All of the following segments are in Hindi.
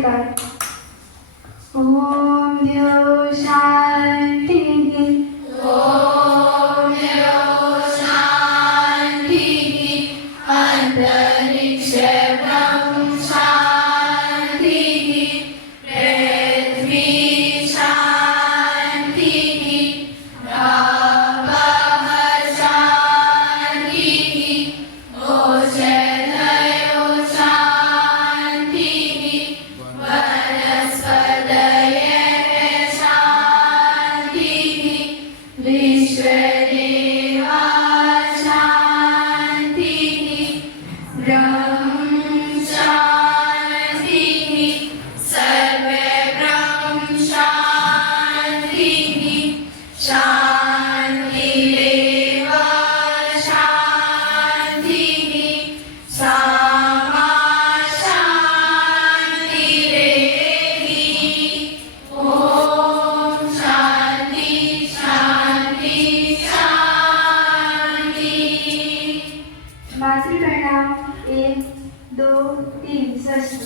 निकाल। ओम देव शांति। ओम देव शांति। अंतरिक्ष ब्रह्म शांति। पृथ्वी शांति। आकाश शांति। औषधयो शांति। वनस्पतयः शांति। विश्वदेवा शांति। ब्रह्म शांति। सर्वे ब्रह्म शांति। शांतिरेव शांति। सामा शांतिरेधि। ओम शांति शांति शांति। बासरी परिणाम 1 2 3 षष्ठ।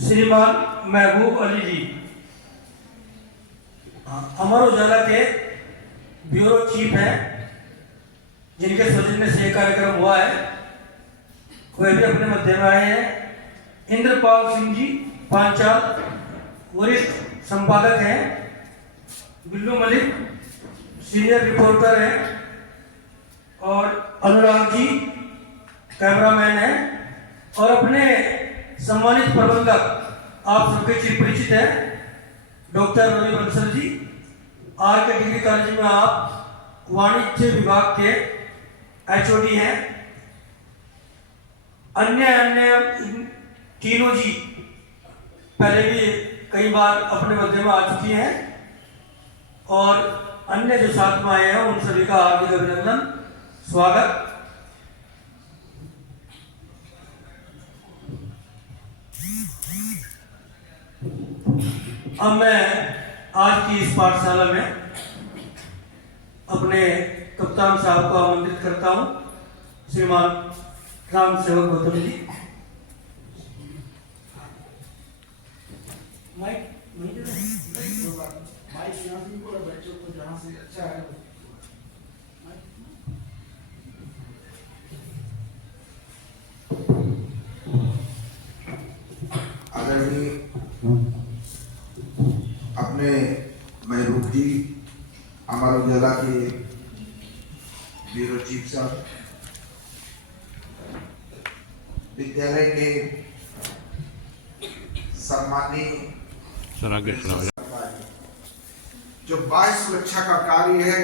श्रीमान महबूब अली जी अमर उजाला के ब्यूरो चीफ हैं, जिनके सौजन्य से यह कार्यक्रम हुआ है। वे भी अपने मध्य में आए हैं। इंद्रपाल सिंह जी पांचाल वरिष्ठ संपादक हैं। बिल्लू मलिक सीनियर रिपोर्टर हैं और अनुराग जी कैमरामैन हैं। और अपने सम्मानित प्रबंधक आप सबके चिर परिचित हैं, doctor Ravi Bansal ji. R K degree college में आप वाणिज्य विभाग के एचओडी हैं। अन्य तीनों जी पहले भी कई बार अपने मध्य में आ चुकी हैं और अन्य जो साथ में आए हैं उन सभी का हार्दिक अभिनंदन, स्वागत। अब मैं आज की इस पाठशाला में अपने कप्तान साहब को आमंत्रित करता हूं, श्रीमान राम सेवक गौतम जी। माइक बच्चों को जहां से अच्छा है। आदरणीय अपने महबूब जी अमर उजाला के ब्यूरो चीफ साहब, विद्यालय के सम्मानीय जो बाह्य सुरक्षा का कार्य है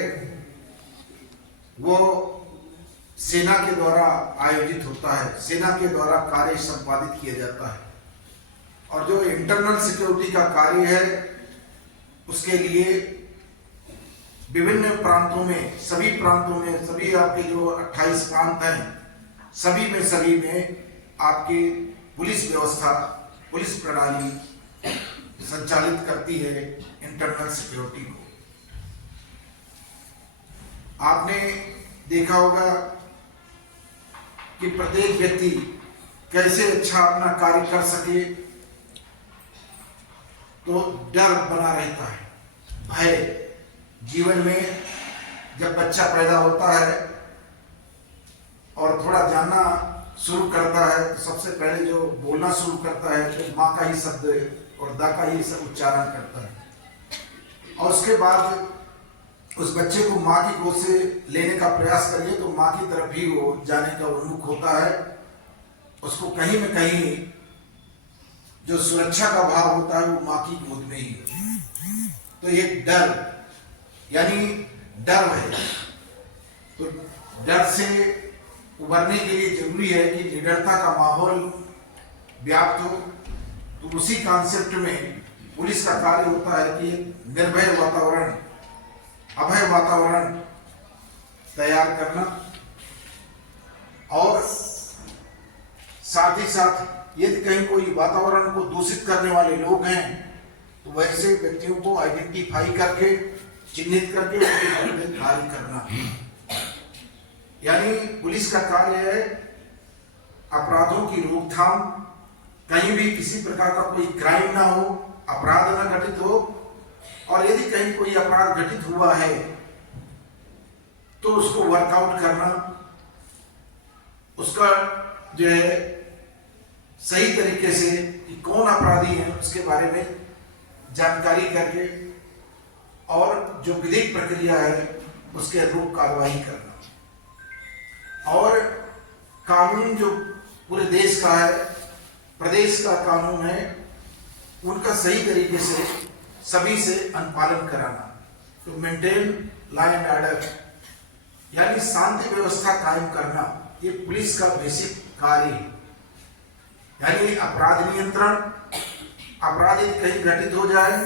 वो सेना के द्वारा आयोजित होता है, सेना के द्वारा कार्य संपादित किया जाता है। और जो इंटरनल सिक्योरिटी का कार्य है उसके लिए विभिन्न प्रांतों में, सभी आपके जो 28 प्रांत हैं, सभी में आपकी पुलिस व्यवस्था, पुलिस प्रणाली संचालित करती है इंटरनल सिक्योरिटी को। आपने देखा होगा कि प्रत्येक व्यक्ति कैसे अच्छा अपना कार्य कर सके, तो डर बना रहता है, भय। जीवन में जब बच्चा पैदा होता है और थोड़ा जानना शुरू करता है तो सबसे पहले जो बोलना शुरू करता है तो माँ का ही शब्द और दा का ही सब उच्चारण करता है। और उसके बाद उस बच्चे को माँ की गोद से लेने का प्रयास करिए तो माँ की तरफ भी वो जाने का उन्मुख होता है। उसको कहीं न कहीं जो सुरक्षा का भाव होता है वो माँ की गोद में ही है। तो ये डर यानी डर है, तो डर से उबरने के लिए जरूरी है कि निडरता का माहौल व्याप्त हो। तो उसी कॉन्सेप्ट में पुलिस का कार्य होता है कि निर्भय वातावरण, अभय वातावरण तैयार करना और साथ ही साथ यदि कहीं कोई वातावरण को दूषित करने वाले लोग हैं तो वैसे व्यक्तियों को आइडेंटिफाई करके, चिन्हित करके उनके विरुद्ध कार्य करना। यानी पुलिस का कार्य है अपराधों की रोकथाम, कहीं भी किसी प्रकार का कोई क्राइम ना हो, अपराध ना घटित हो, और यदि कहीं कोई अपराध घटित हुआ है तो उसको वर्कआउट करना, उसका जो है सही तरीके से कि कौन अपराधी है उसके बारे में जानकारी करके और जो विधिक प्रक्रिया है उसके अनुरूप कार्रवाई करना। और कानून जो पूरे देश का है, प्रदेश का कानून है, उनका सही तरीके से सभी से अनुपालन कराना, तो मेंटेन लॉ एंड ऑर्डर यानी शांति व्यवस्था कायम करना, ये पुलिस का बेसिक कार्य है। यानी अपराध नियंत्रण, अपराध यदि कहीं घटित हो जाए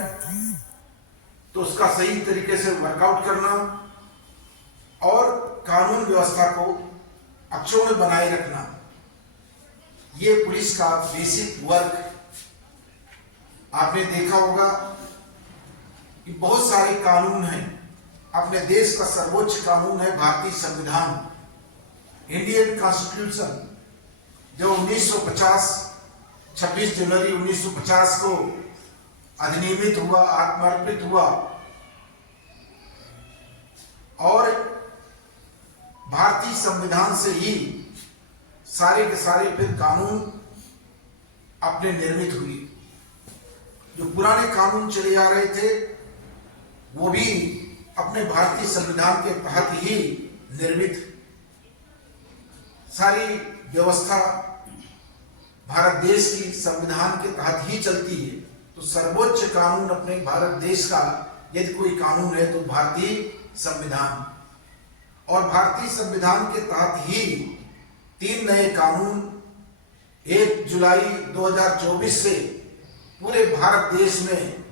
तो उसका सही तरीके से वर्कआउट करना और कानून व्यवस्था को अक्षुण्ण बनाए रखना, ये पुलिस का बेसिक वर्क। आपने देखा होगा कि बहुत सारे कानून हैं, अपने देश का सर्वोच्च कानून है भारतीय संविधान, इंडियन कॉन्स्टिट्यूशन, जो 1950 26 जनवरी 1950 को अधिनियमित हुआ, आत्मार्पित हुआ, और भारतीय संविधान से ही सारे के सारे फिर कानून अपने निर्मित हुए। जो पुराने कानून चले आ रहे थे वो भी अपने भारतीय संविधान के तहत ही निर्मित, सारी व्यवस्था भारत देश की संविधान के तहत ही चलती है। तो सर्वोच्च कानून अपने भारत देश का यदि कोई कानून है तो भारतीय संविधान, और भारतीय संविधान के तहत ही 3 नए कानून 1 जुलाई 2024 से पूरे भारत देश में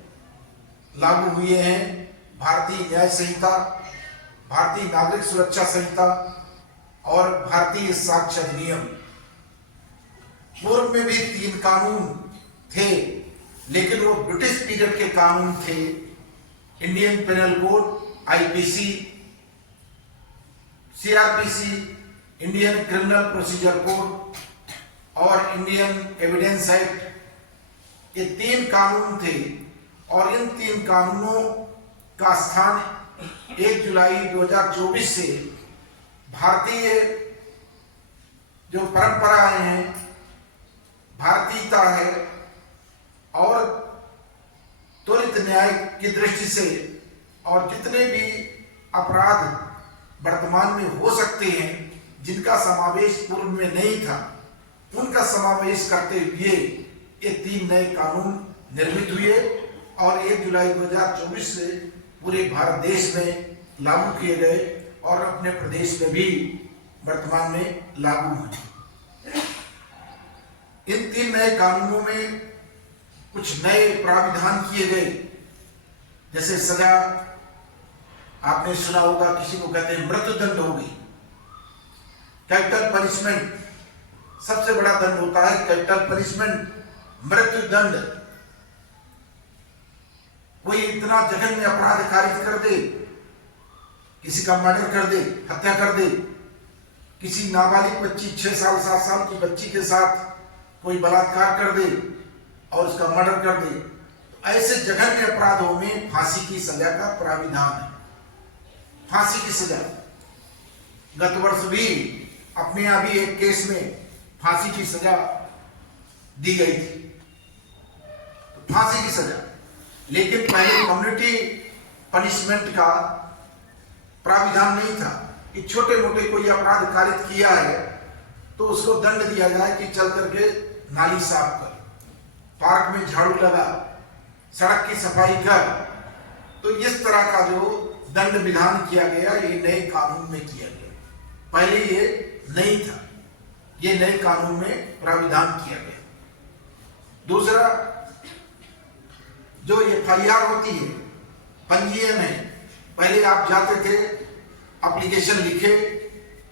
लागू हुए हैं। भारतीय न्याय संहिता, भारतीय नागरिक सुरक्षा संहिता और भारतीय साक्ष्य अधिनियम। पूर्व में भी 3 कानून थे, लेकिन वो ब्रिटिश पीरियड के कानून थे। Indian penal code, IPC, CrPC, Indian criminal procedure code और इंडियन एविडेंस एक्ट, ये 3 कानून थे। और इन 3 कानूनों का स्थान 1 जुलाई 2024 से भारतीय जो परंपराएं हैं, भारतीयता है और त्वरित न्याय की दृष्टि से, और जितने भी अपराध वर्तमान में हो सकते हैं जिनका समावेश पूर्व में नहीं था, उनका समावेश करते हुए ये 3 नए कानून निर्मित हुए और 1 जुलाई 2024 से पूरे भारत देश में लागू किए गए और अपने प्रदेश में भी वर्तमान में लागू हैं। इन 3 नए कानूनों में कुछ नए प्राविधान किए गए, जैसे सजा, आपने सुना होगा किसी को कहते हैं मृत्युदंड हो गई, कैपिटल पनिशमेंट, सबसे बड़ा दंड होता है कैपिटल पनिशमेंट, मृत्युदंड। कोई इतना जघन्य अपराध कारित कर दे, किसी का मर्डर कर दे, हत्या कर दे, किसी नाबालिग बच्ची 6 साल 7 साल की बच्ची के साथ कोई बलात्कार कर दे और उसका मर्डर कर दे, तो ऐसे जघन्य अपराधों में फांसी की सजा का प्राविधान है। फांसी की सजा गत वर्ष भी अपने यहाँ भी एक केस में फांसी की सजा दी गई थी, तो फांसी की सजा। लेकिन पहले कम्युनिटी पनिशमेंट का प्राविधान नहीं था कि छोटे मोटे कोई अपराध कारित किया है तो उसको दंड दिया जाए कि चल करके नाली साफ कर, पार्क में झाड़ू लगा, सड़क की सफाई कर। तो इस तरह का जो दंड विधान किया गया ये नए कानून में किया गया, पहले ये नहीं था, ये नए कानून में प्राविधान किया गया। दूसरा, जो एफआईआर होती है, पंजीयन है, पहले आप जाते थे, एप्लीकेशन लिखे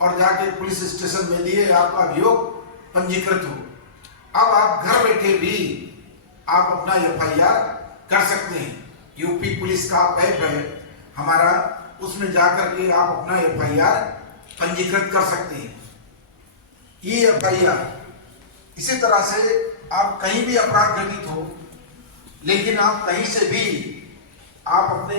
और जाके पुलिस स्टेशन में दिए, आपका अभियोग पंजीकृत हो। अब आप घर बैठे भी आप अपना एफआईआर कर सकते हैं। यूपी पुलिस का ऐप है हमारा, उसमें जाकर के आप अपना एफआईआर पंजीकृत कर सकते हैं। ये FIR। इसी तरह से आप कहीं भी अपराध घटित हो, लेकिन आप कहीं से भी आप अपने